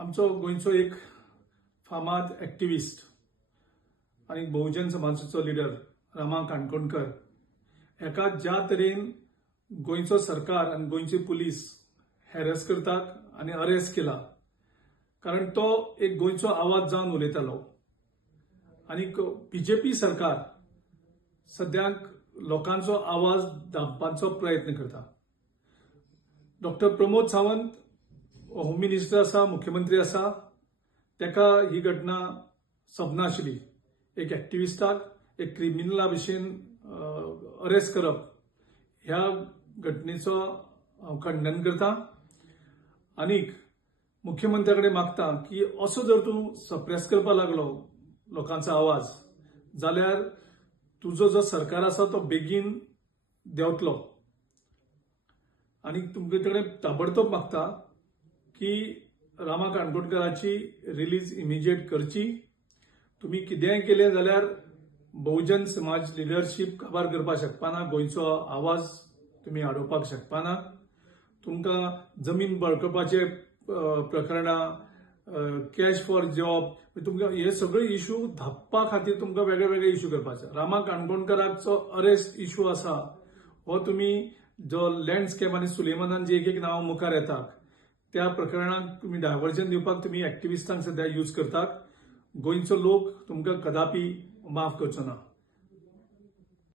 आमचो गोंयचो एक फामाद एक्टिविस्ट आणि बहुजन समाजाचो लिडर रामा काणकोणकर हेका ज्या तरेन गोंयचो सरकार आणि गोंयचे पुलीस हॅरेस करतात आणि अरेस्ट केला कारण तो एक गोंयचो आवाज जावन उलयतालो आणि बीजेपी सरकार सद्याक लोकांचो आवाज दाबपाचो प्रयत्न करता। Doctor Pramod Sawant home minister आसा, मुख्यमंत्री आसा, तेका ही घटना समजनाशिल्ली। एक एक्टिविस्टाक एक क्रिमिनला भशेन अरेस्ट करप ह्या घटनेचो हांव खंडन करता आणि मुख्यमंत्र्याकडे मागता की असो जर तूं सप्रेस करपाक लागलो लोकांचो आवाज जाल्यार तुजो जो सरकार आसा तो बेगीन देंवतलो आणि तुमचे कडेन ताबडतोब मागता की रामा काणकोणकराची रिलीज इमिजिएट करची। तुम्ही कितेंय केलें जाल्यार बहुजन समाज लिडरशीप काबार करपाक शकपाना, गोंयचो आवाज तुम्ही आडोवपाक शकपाना। तुमकां जमीन बळकावपाचे प्रकरणां, कॅश फॉर जॉब, तुमकां हे सगळे इश्यू धाप्पा खातीर तुमकां वेगळे वेगळे इश्यू करपाचे। रामा काणकोणकराचो अरेस्ट इश्यू आसा हो तुम्ही जो लँड स्कॅम आणि सुलेमानान जे एक नांव मुखार येतात त्या प्रकरणाक तुम्ही डायव्हर्जन दिवपाक तुम्ही एक्टिविस्टांक सध्या यूज करतात। गोंयचो लोक तुमकां कदापि माफ करचो ना।